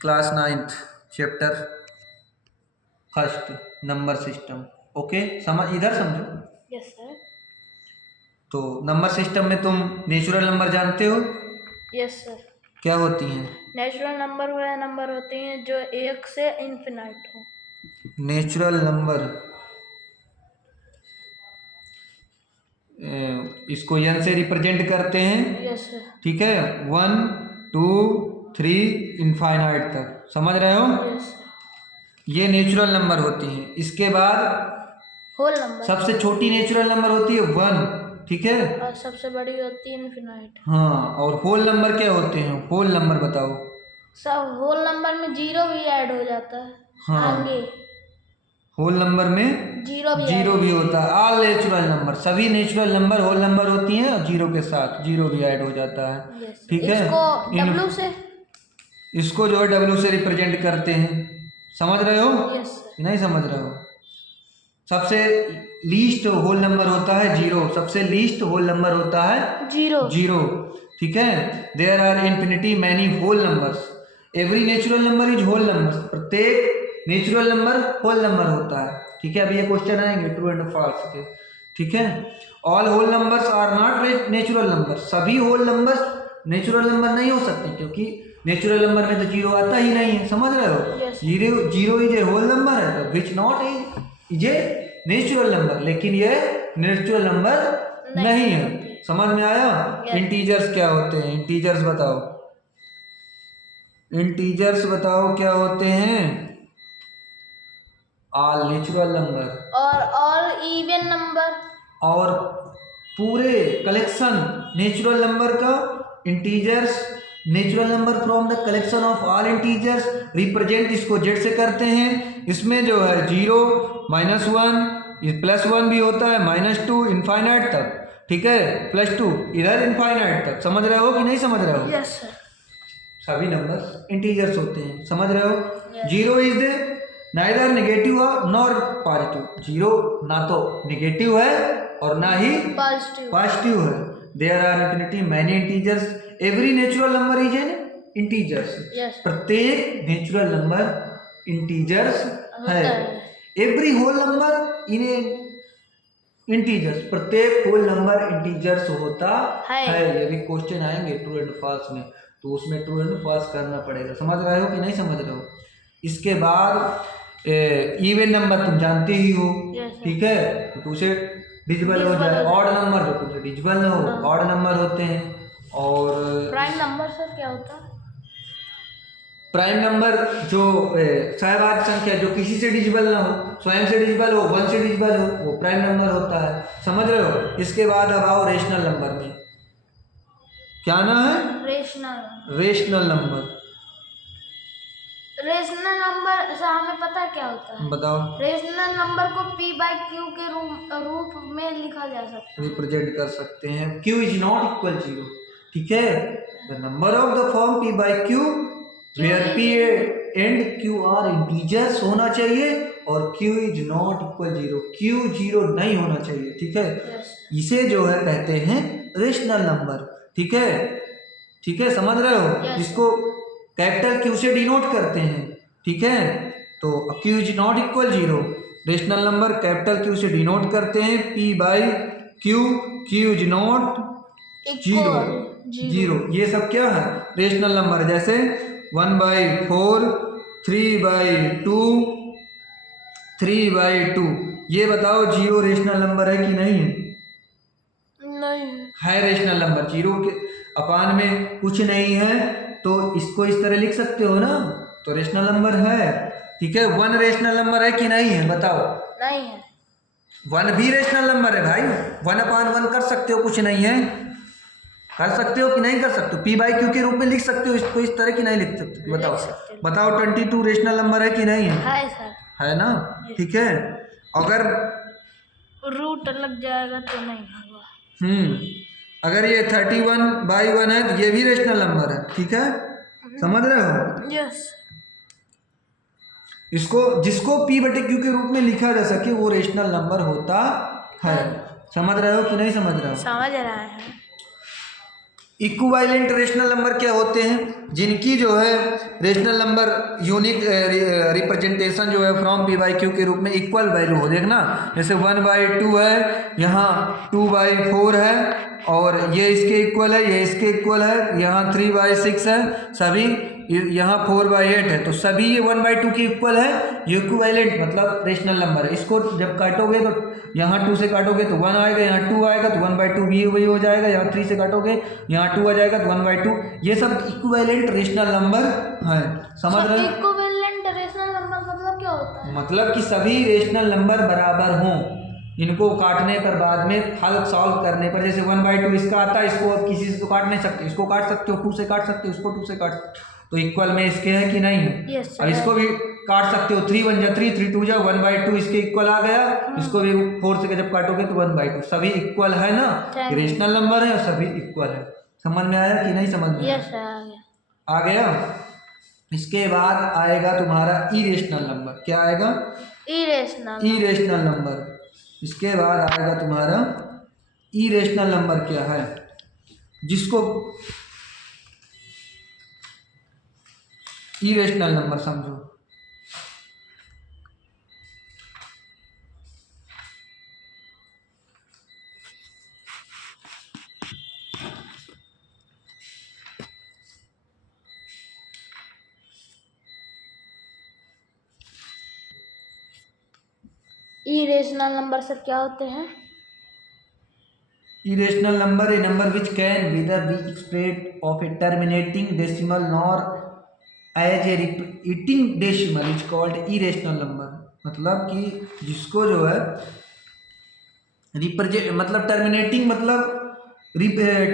Class 9th chapter first number system. Okay, समझ इधर समझो। Yes sir. तो नंबर सिस्टम में तुम नेचुरल नंबर जानते हो यस सर। क्या होती हैं? नेचुरल नंबर वह नंबर होते हैं जो एक से इन्फिनाइट हो। नेचुरल नंबर इसको n से रिप्रेजेंट करते हैं। Yes sir. ठीक है, 1 2 3 इनफाइनाइट तक, समझ रहे हो? Yes sir. ये नेचुरल नंबर होती हैं। इसके बाद होल नंबर सबसे छोटी नेचुरल नंबर होती है 1। ठीक है, और सबसे बड़ी होती है इन्फिनाइट। हाँ। और होल नंबर क्या होते हैं? होल नंबर बताओ। सब होल नंबर में जीरो भी ऐड हो जाता है। हाँ, आगे होल नंबर में जीरो भी होता है। ऑल नेचुरल नंबर, सभी नेचुरल नंबर होल नंबर होती हैं और जीरो के साथ जीरो भी ऐड हो जाता है। यस। ठीक है, इसको डब्ल्यू से इसको जो है डब्ल्यू से रिप्रेजेंट करते हैं। समझ रहे हो? Yes sir. नहीं समझ रहे हो? सबसे लीस्ट होल नंबर होता है जीरो। सबसे लीस्ट होल नंबर होता है जीरो। ठीक है, there are infinity many whole numbers. Every natural number is whole number. प्रत्येक नेचुरल नंबर होल नंबर होता है। ठीक है, अभी ये क्वेश्चन आएंगे ट्रू एंड फॉल्स के। ठीक है, all whole numbers are not natural number. सभी होल नंबर्स नेचुरल नंबर नहीं हो सकते, क्योंकि नेचुरल नंबर में तो जीरो आता ही नहीं है। समझ रहे हो? Yes. Zero is a whole number है, तो which not is a natural number. लेकिन ये नेचुरल नंबर नहीं है। समझ में आया? Yes. इंटीजर्स क्या होते हैं? इंटीजर्स बताओ। इंटीजर्स बताओ क्या होते हैं? ऑल नेचुरल नंबर और ऑल इवन नंबर और पूरे कलेक्शन नेचुरल नंबर का। Integers natural number from the collection of all integers. Represent इसको जेड से करते हैं। इसमें जो है जीरो, -1, +1 भी होता है, -2 इनफाइनाइट तक। ठीक है, +2 इधर इनफाइनाइट तक। समझ रहे हो कि नहीं समझ रहे हो? Yes sir. सभी नंबर्स इंटीजर्स होते हैं। समझ रहे हो? Yes. Zero is the neither negative nor positive. Zero ना तो नेगेटिव है और ना ही पॉजिटिव है। There are infinity many integers. Every natural number is an integers. Yes. प्रत्येक नेचुरल नंबर इंटीजर्स है। Every whole number in integers. प्रत्येक होल नंबर इंटीजर्स होता है। ये भी क्वेश्चन आएंगे ट्रू एंड फॉल्स में, तो उसमें ट्रू एंड फॉल्स करना पड़ेगा। समझ रहे हो कि नहीं समझ रहे हो? इसके बाद इवन नंबर तुम जानते ही हो। ठीक है, तो टू से डिजिबल हो जाए। ऑड नंबर जो टू से डिजिबल ना हो, ऑड नंबर होते हैं। और प्राइम नंबर सर क्या होता है? प्राइम नंबर जो सहवाग संख्या जो किसी से डिजिबल ना हो, स्वयं से डिजिबल हो, 1 से डिजिबल हो, वो प्राइम नंबर होता है। समझ रहे हो? इसके बाद अब आओ रेशनल नंबर में। क्या ना है? Rational number. रेशनल नंबर से हमें पता क्या होता है? बताओ। रेशनल नंबर को p/q के रूप में लिखा जा सकता है, रिप्रेजेंट कर सकते हैं। q is not equal 0। ठीक है, the number of the form p/q where p and q are integers होना चाहिए और q is not equal 0। q 0 नहीं होना चाहिए। ठीक है, इसे जो है कहते हैं रेशनल नंबर। ठीक है, ठीक है, समझ रहे हो? इसको कैपिटल Q से डिनोट करते हैं। ठीक है, तो Q is not equal 0। Rational number capital Q से डिनोट करते हैं p/q। Q is not 0। ये सब क्या है? Rational number. जैसे 1/4, 3/2, 3/2। ये बताओ जीरो रेशनल नंबर है कि नहीं है? नहीं है रेशनल नंबर। जीरो के अपान में कुछ नहीं है, तो इसको इस तरह लिख सकते हो ना, तो रेशनल नंबर है। ठीक है, 1 रेशनल नंबर है कि नहीं है? बताओ। नहीं है। 1 भी रेशनल नंबर है भाई। 1/1 कर सकते हो, कुछ नहीं है। कर सकते हो कि नहीं कर सकते हो? p/q के रूप में लिख सकते हो इसको, इस तरह की नहीं लिख सकते? बताओ बताओ। 22 रेशनल नंबर है कि नहीं है? है सर। है ना? ठीक है, अगर रूट लग जाएगा तो नहीं होगा। अगर ये 31/1 है तो ये भी रेशनल नंबर है। ठीक है, समझ रहे हो? यस। इसको जिसको p/q के रूप में लिखा जा सके वो रेशनल नंबर होता है। समझ रहे हो कि नहीं समझ रहे हो? समझ रहा है। इक्विवेलेंट रेशनल नंबर क्या होते हैं? जिनकी जो है रेशनल नंबर यूनिक रिप्रेजेंटेशन जो है फ्रॉम पी बाई क्यू के रूप में इक्वल वैल्यू हो। देखना जैसे 1/2 है, यहाँ 2/4 है, और ये इसके इक्वल है, ये इसके इक्वल है, यहाँ 3/6 है, सभी यहाँ 4/8 है, तो सभी ये 1/2 की इक्वल है। ये इक्विवेलेंट मतलब रेशनल नंबर है। इसको जब काटोगे तो यहाँ 2 से काटोगे तो 1 आएगा, यहाँ 2 आएगा तो 1/2 भी वही हो जाएगा, यहाँ 3 से काटोगे यहाँ 2 आ जाएगा तो 1/2। ये सब इक्विवेलेंट रेशनल नंबर है। समझ रहे हो? इक्विवेलेंट रेशनल नंबर मतलब क्या होता है? मतलब कि सभी रेशनल नंबर बराबर हों, इनको काटने पर बाद में हल सॉल्व करने पर, जैसे 1/2 इसका आता है, इसको अब किसी से तो काट नहीं सकते, इसको काट सकते हो, 2 से काट सकते हो, इसको 2 से काट सकते हो, तो इक्वल में इसके है कि नहीं है? Yes, sir. अब इसको भी काट सकते हो, 3 1 जा 3, 3 2 जा 1/2 इसके इक्वल आ गया। इसको भी 4 से जब काटोगे तो 1/2, सभी इक्वल है ना, रेशनल नंबर है और सभी इक्वल है। समझ में आया कि नहीं समझ में? यस सर, आ गया। आ गया। इसके बाद आएगा तुम्हारा इरेशनल नंबर। क्या आएगा? Irrational number. इसके बाद आएगा तुम्हारा इरेशनल नंबर। क्या है? जिसको इरेशनल नंबर समझो, इरेशनल नंबर सर क्या होते हैं? irrational number a number which can neither be expressed of a terminating decimal nor as a repeating decimal is called irrational number। मतलब कि जिसको जो है मतलब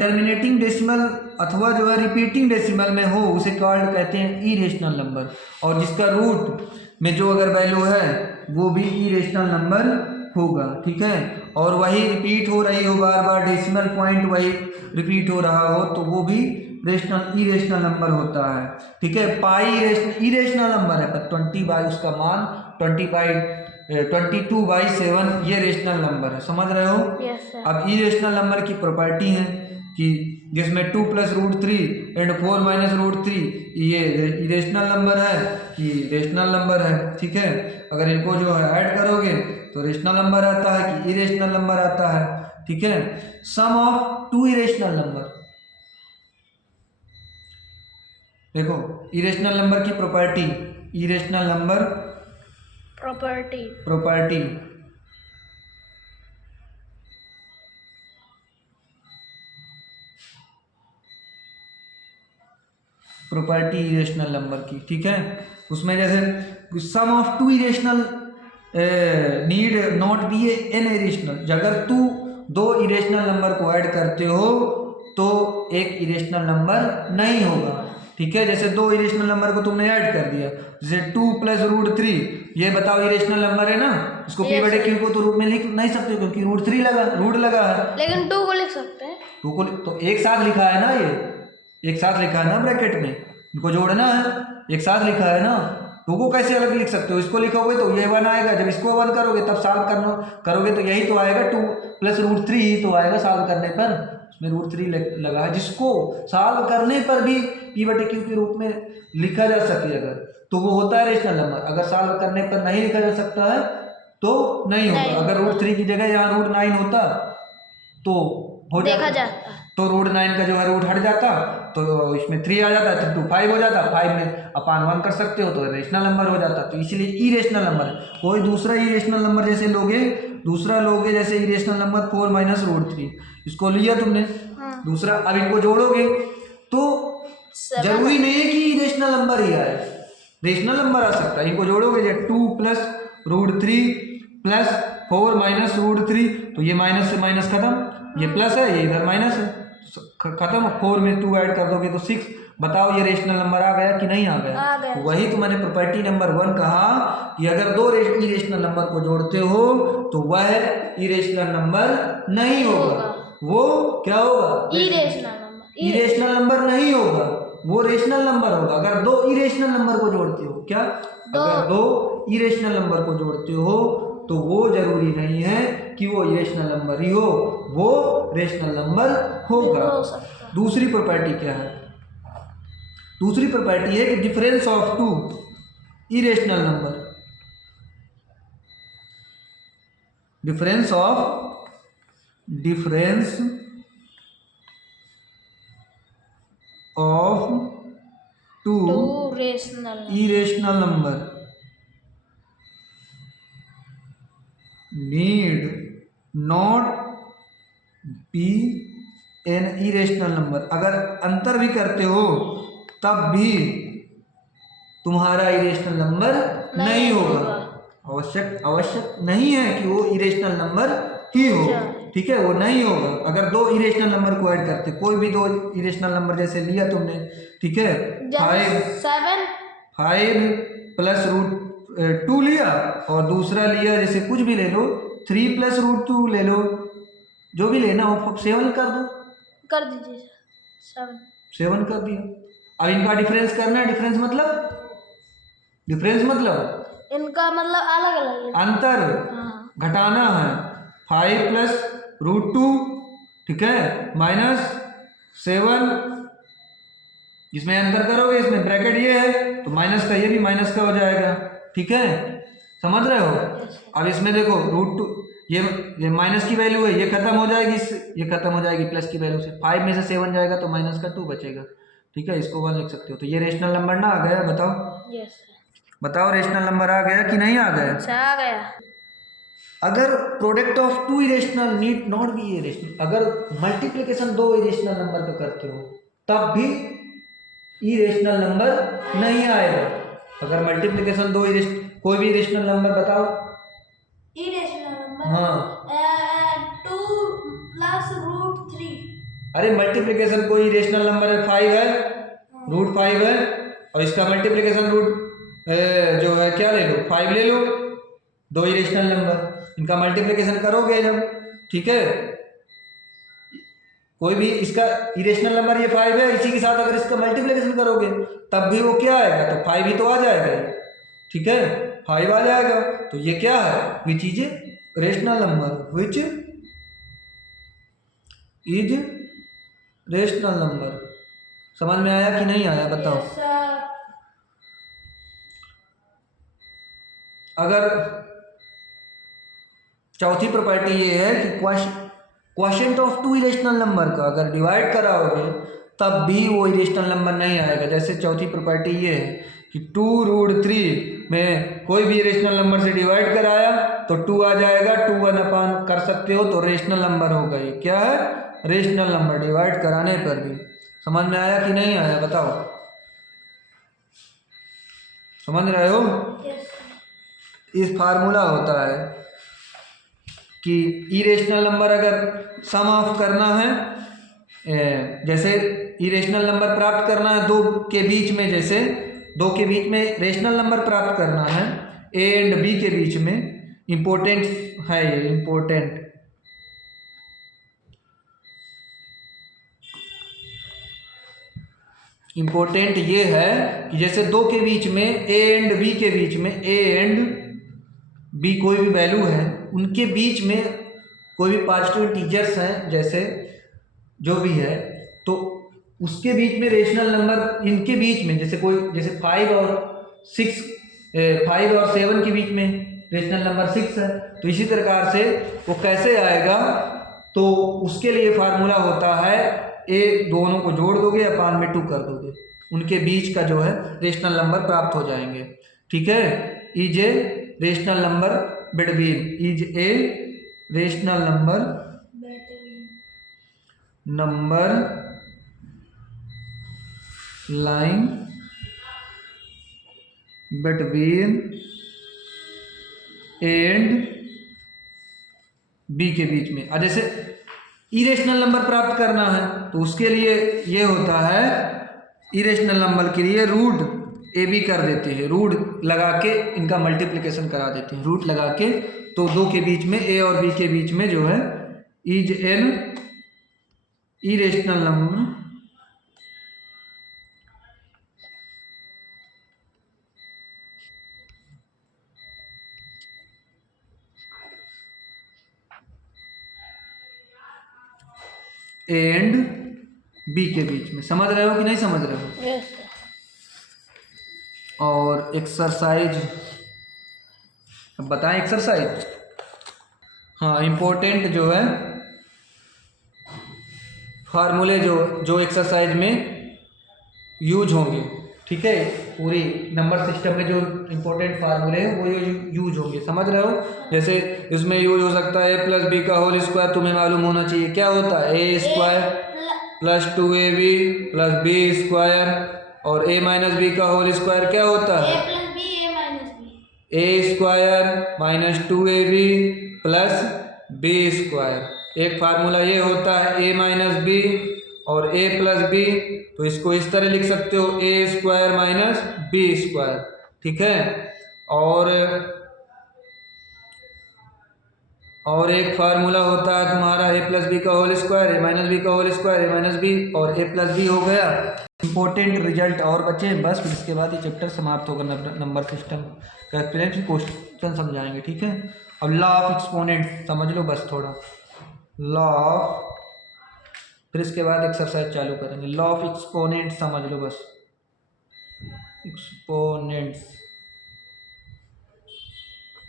टर्मिनेटिंग डेसिमल अथवा जो है रिपीटिंग डेसिमल में हो उसे कॉल्ड कहते हैं इरेशनल नंबर। और जिसका रूट में जो अगर वैल्यू है वो भी इरेशनल नंबर होगा। ठीक है, और वही रिपीट हो रही हो बार बार, डेसिमल पॉइंट वही रिपीट हो रहा हो, तो वो भी इरेशनल नंबर होता है। ठीक है, पाई इरेशनल नंबर है, पर 20 बाई उसका मान 22/7 ये रेशनल नंबर है। समझ रहे हो? Yes sir. अब इरेशनल नंबर की प्रॉपर्टी है कि जिसमें 2 + √3 एंड 4 - √3 ये इरेशनल नंबर है कि रेशनल नंबर है। ठीक है, अगर इनको जो है ऐड करोगे तो रेशनल नंबर आता है कि इरेशनल नंबर आता है। ठीक है, सम ऑफ 2 इरेशनल नंबर। देखो इरेशनल नंबर की property, irrational number property irrational number की। ठीक है, उसमें जैसे sum of 2 irrational need not be an irrational. अगर तू 2 इरेशनल नंबर को ऐड करते हो तो एक इरेशनल नंबर नहीं होगा। ठीक है, जैसे 2 इरेशनल नंबर को तुमने ऐड कर दिया, जैसे 2 + √3, ये बताओ इरेशनल नंबर है ना, इसको p/q को तो रूट में लिख नहीं सकते क्योंकि रूट लगा है, लेकिन 2 को लिख सकते हैं। 2 को तो एक साथ लिखा है ना, ये एक साथ लिखा है ना ब्रैकेट में, इनको जोड़ना है, एक साथ लिखा है ना। 2 को कैसे अलग लिख सकते हो? इसको लिखोगे तो ये 1 आएगा, जब इसको 1 करोगे तब सॉल्व करोगे तो यही तो आएगा, 2 + √3 ही तो आएगा सॉल्व करने पर। उसमें √3 लगा है, जिसको सॉल्व करने पर भी p/q के रूप में लिखा जा सके अगर, तो वो होता है रेशनल नंबर। अगर सॉल्व करने पर नहीं लिखा जा सकता है तो नहीं होगा। अगर √3 की जगह यहाँ √9 होता तो हो जाता, तो √9 का जो है रूट हट जाता, तो इसमें 3 आ जाता, 3 × 5 हो जाता, 5 में अपान 1 कर सकते हो तो रेशनल नंबर हो जाता। तो इसीलिए इरेशनल नंबर है। कोई दूसरा इरेशनल नंबर जैसे लोगे जैसे इरेशनल नंबर 4 - √3, इसको लिया तुमने, दूसरा, अब इनको जोड़ोगे तो जरूरी नहीं है कि इरेशनल नंबर ही आए, रेशनल नंबर आ सकता है। इनको जोड़ोगे जैसे 2 + √3 + 4 - √3, तो ये माइनस से माइनस खत्म, ये प्लस है, ये इधर माइनस है, खत्म। 4 में 2 ऐड कर दोगे तो 6। बताओ ये रेशनल नंबर आ गया कि नहीं आ गया? तो वही तो मैंने प्रॉपर्टी नंबर 1 कहा कि अगर 2 इरेशनल नंबर को जोड़ते हो तो वह इरेशनल नंबर नहीं होगा, वो क्या होगा? इरेशनल नंबर नहीं होगा, वो रेशनल नंबर होगा। अगर 2 इरेशनल नंबर को जोड़ते हो, क्या अगर 2 इरेशनल नंबर को जोड़ते हो तो वो जरूरी नहीं है कि वो इरेशनल नंबर ही हो, वो रेशनल नंबर होगा। दूसरी प्रॉपर्टी क्या है? दूसरी प्रॉपर्टी है कि difference of two irrational number, difference of two two rational irrational number need not be an irrational number। अगर अंतर भी करते हो तब भी तुम्हारा इरेशनल नंबर नहीं होगा। आवश्यक नहीं है कि वो इरेशनल नंबर ही हो, ठीक है, वो नहीं होगा। अगर दो इरेशनल नंबर को ऐड करते, कोई भी दो इरेशनल नंबर जैसे लिया तुमने, ठीक है, 5 प्लस रूट 2 लिया, और दूसरा लिया जैसे कुछ भी ले लो 3 प्लस रूट 2 ले लो, जो भी लेना हो 7 कर दो, कर दीजिए 7 कर दिया। अब इनका डिफरेंस करना है। डिफरेंस मतलब इनका मतलब अलग अलग है। अंतर हाँ। घटाना है। 5 प्लस रूट 2, ठीक है, माइनस 7, इसमें अंतर करोगे, इसमें ब्रैकेट ये है तो माइनस का ये भी माइनस का हो जाएगा, ठीक है, समझ रहे हो। अब इसमें देखो रूट 2, ये माइनस की वैल्यू है, ये खत्म हो जाएगी, ये खत्म हो जाएगी प्लस की वैल्यू से। 5 में से 7 जाएगा तो माइनस का 2 बचेगा, ठीक है, इसको 1 लिख सकते हो। तो ये रेशनल नंबर ना आ गया? बताओ रेशनल नंबर आ गया कि नहीं आ गया? आ गया। अगर product of two irrational need not be irrational, अगर मल्टीप्लिकेशन दो इरेशनल नंबर का करते हो तब भी इरेशनल नंबर नहीं आएगा। अगर मल्टीप्लिकेशन दो कोई भी इरेशनल नंबर बताओ। इरेशनल नंबर हाँ 2 प्लस रूट 3। अरे मल्टीप्लिकेशन कोई इरेशनल नंबर है, 5 है, रूट 5 है, और इसका मल्टीप्लिकेशन रूट जो है क्या ले लो, 5 ले लो, दो इरेशनल नंबर, इनका मल्टीप्लिकेशन करोगे जब, ठीक है, कोई भी इसका इरेशनल नंबर ये 5 है, इसी के साथ अगर इसका मल्टीप्लिकेशन करोगे तब भी वो क्या आएगा, तो 5 ही तो आ जाएगा ये, ठीक है, 5 आ जाएगा। तो ये क्या है, which is rational number, which is rational number. समझ में आया कि नहीं आया बताओ? अगर चौथी प्रॉपर्टी ये है कि quotient of two irrational number का अगर डिवाइड कराओगे तब भी वो इरेशनल नंबर नहीं आएगा। जैसे चौथी प्रॉपर्टी ये है कि 2√3 में कोई भी इरेशनल नंबर से डिवाइड कराया तो 2 आ जाएगा, 2 1 कर सकते हो तो रेशनल नंबर होगा। ये क्या है, रेशनल नंबर, डिवाइड कराने पर भी। समझ में आया कि नहीं आया बताओ? समझ रहे हो? इस फार्मूला होता है कि इरेशनल नंबर अगर सम ऑफ करना है, जैसे इरेशनल नंबर प्राप्त करना है दो के बीच में, जैसे दो के बीच में रेशनल नंबर प्राप्त करना है ए एंड बी के बीच में, इंपॉर्टेंट है ये, इंपॉर्टेंट ये है कि जैसे दो के बीच में ए एंड बी के बीच में, ए एंड बी कोई भी वैल्यू है, उनके बीच में कोई भी पॉजिटिव इंटीजर्स हैं, जैसे जो भी है, तो उसके बीच में रेशनल नंबर, इनके बीच में जैसे कोई, जैसे 5 और 7 के बीच में रेशनल नंबर 6 है, तो इसी प्रकार से वो कैसे आएगा, तो उसके लिए फार्मूला होता है ए, दोनों को जोड़ दोगे अपान में 2 कर दोगे, उनके बीच का जो है रेशनल नंबर प्राप्त हो जाएंगे, ठीक है। Is a rational number between, is a rational number line between A and B के बीच में। और जैसे इरेशनल नंबर प्राप्त करना है तो उसके लिए ये होता है, इरेशनल नंबर के लिए रूट ए बी कर देते हैं, रूट लगा के इनका मल्टीप्लिकेशन करा देते हैं, रूट लगा के, तो दो के बीच में, ए और बी के बीच में जो है is an irrational number and B के बीच में। समझ रहे हो कि नहीं समझ रहे हो? Yes sir. और एक्सरसाइज, अब बताएं एक्सरसाइज। हाँ, इम्पोर्टेंट जो है फार्मूले जो एक्सरसाइज में यूज होंगे, ठीक है, पूरी नंबर सिस्टम में जो इम्पोर्टेंट फार्मूले हैं वो यूज होंगे। समझ रहे हो? जैसे इसमें यूज हो सकता है a + b का होल स्क्वायर, तुम्हें मालूम होना चाहिए क्या होता है, a² + 2ab + b स्क्वायर, और a - b का होल स्क्वायर क्या होता है, a + b a - b a² - 2ab + b square. एक फार्मूला ये होता है a - b और a + b, तो इसको इस तरह लिख सकते हो a² - b स्क्वायर, ठीक है। और एक फार्मूला होता है तुम्हारा a + b का होल स्क्वायर, a - b का होल स्क्वायर, a - b और a + b हो गया। इंपॉर्टेंट रिजल्ट और बचे बस, फिर इसके बाद ये चैप्टर समाप्त होगा। नंबर सिस्टम का एक्सप्लेनेशन क्वेश्चन समझाएंगे, ठीक है। अब लॉ ऑफ एक्सपोनेंट समझ लो बस थोड़ा, लॉ ऑफ, फिर इसके बाद एक्सरसाइज चालू करेंगे। लॉ ऑफ एक्सपोनेंट समझ लो बस, एक्सपोनेंट्स,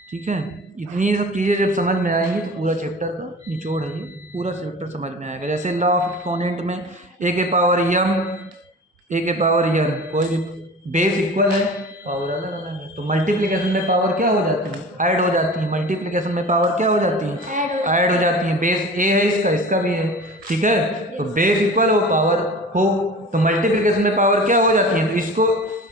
ठीक है। इतनी सब चीज़ें जब समझ में आएंगी तो पूरा चैप्टर का निचोड़ है, ये पूरा चैप्टर समझ में आएगा। जैसे लॉ ऑफ एक्सपोनेंट में a के पावर n कोई भी बेस इक्वल है, पावर अलग अलग है, तो मल्टीप्लिकेशन में पावर क्या हो जाती है, ऐड हो जाती है। मल्टीप्लिकेशन में पावर क्या हो जाती है, ऐड हो जाती है। बेस a है इसका भी है, ठीक है। तो बेस इक्वल हो, पावर हो, तो मल्टीप्लिकेशन में पावर क्या हो जाती है, तो इसको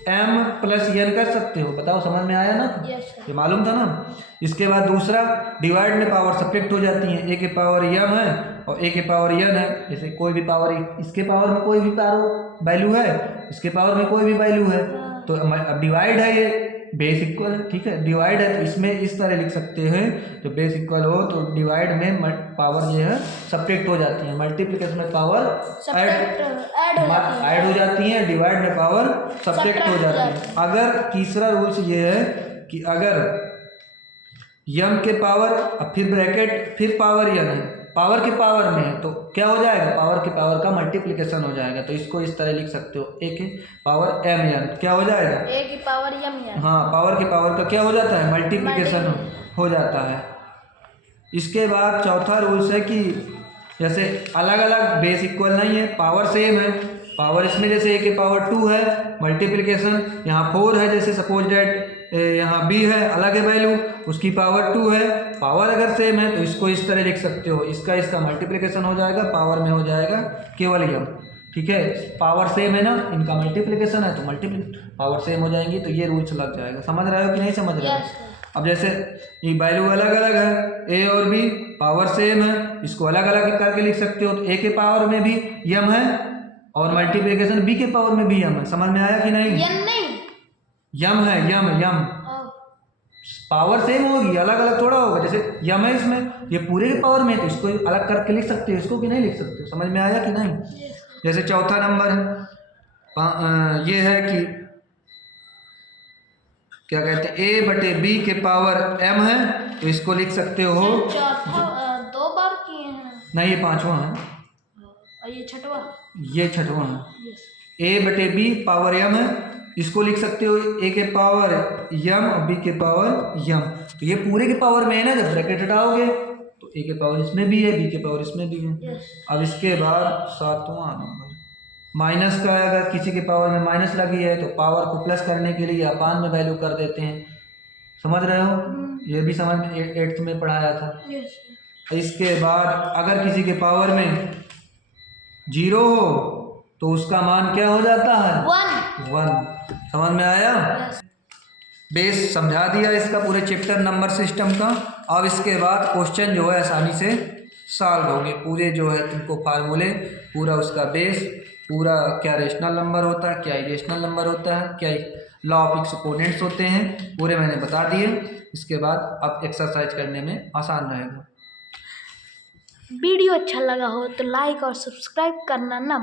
m + n कर सकते हो। बताओ समझ में आया ना? ये मालूम था ना। इसके बाद दूसरा, डिवाइड में पावर सब्ट्रैक्ट हो जाती है। a के पावर m है और a के पावर n है, जैसे कोई भी पावर, इसके पावर में कोई भी पावर वैल्यू है, इसके पावर में कोई भी वैल्यू है, तो अब डिवाइड है, ये बेस इक्वल है, ठीक है। डिवाइड है तो इसमें इस तरह लिख सकते हैं, तो बेस इक्वल हो तो डिवाइड में पावर जो है सब्ट्रैक्ट हो जाती है, मल्टीप्लिकेशन में पावर ऐड हो जाती है, डिवाइड में पावर सब्ट्रैक्ट हो जाती है। अगर तीसरा रूल्स ये है कि अगर m के पावर, अब फिर ब्रैकेट, फिर पावर n है, पावर के पावर में है, तो क्या हो जाएगा, पावर के पावर का मल्टीप्लिकेशन हो जाएगा। तो इसको इस तरह लिख सकते हो, a के पावर mn क्या हो जाएगा, a की पावर mn। हाँ, पावर के पावर का क्या हो जाता है, मल्टीप्लिकेशन हो जाता है। इसके बाद चौथा रूल्स है कि जैसे अलग अलग बेस इक्वल नहीं है, पावर सेम है, पावर इसमें जैसे a के पावर 2 है, मल्टीप्लिकेशन यहाँ 4 है, जैसे सपोज डेट यहाँ b है, अलग है वैल्यू, उसकी पावर 2 है, पावर अगर सेम है तो इसको इस तरह लिख सकते हो, इसका मल्टीप्लिकेशन हो जाएगा, पावर में हो जाएगा केवल m, ठीक है। पावर सेम है ना, इनका मल्टीप्लिकेशन है तो पावर सेम हो जाएंगी, तो ये रूल्स लग जाएगा। समझ रहे हो कि नहीं समझ रहे हो? अब जैसे ये वैल्यू अलग अलग है, a और b, पावर सेम है, इसको अलग अलग करके लिख सकते हो, तो a के पावर में भी m है और मल्टीप्लिकेशन b के पावर में भी m है। समझ में आया कि नहीं? यम है, यम पावर सेम होगी, अलग अलग थोड़ा होगा। जैसे यम है इसमें, ये पूरे के पावर में, तो इसको अलग करके लिख सकते हो, इसको कि नहीं लिख सकते हो? समझ में आया कि नहीं? जैसे चौथा नंबर है, ये है कि क्या कहते हैं, a/b के पावर m है, तो इसको लिख सकते हो, दो बार किए हैं, नहीं ये पांचवा है, और ये छठवां है। a/b पावर m है, इसको लिख सकते हो a के पावर m और b के पावर m। तो ये पूरे के पावर में है ना, जब ब्रैकेट हटाओगे तो a के पावर इसमें भी है, b के पावर इसमें भी है। अब इसके बाद सातवां नंबर, माइनस का, अगर किसी के पावर में माइनस लगी है तो पावर को प्लस करने के लिए अपान में वैल्यू कर देते हैं। समझ रहे हो? ये भी समझ में 8th में पढ़ाया था। इसके बाद अगर किसी के पावर में 0 हो तो उसका मान क्या हो जाता है, 1। समझ में आया? बेस समझा दिया इसका पूरे चैप्टर नंबर सिस्टम का। अब इसके बाद क्वेश्चन जो है आसानी से सॉल्व होंगे, पूरे जो है तुमको फार्मूले, पूरा उसका बेस, पूरा क्या रेशनल नंबर होता है, क्या इरेशनल नंबर होता है, क्या लॉ ऑफ एक्सपोनेंट्स होते हैं, पूरे मैंने बता दिए। इसके बाद अब एक्सरसाइज करने में आसान रहेगा। वीडियो अच्छा लगा हो तो लाइक और सब्सक्राइब करना ना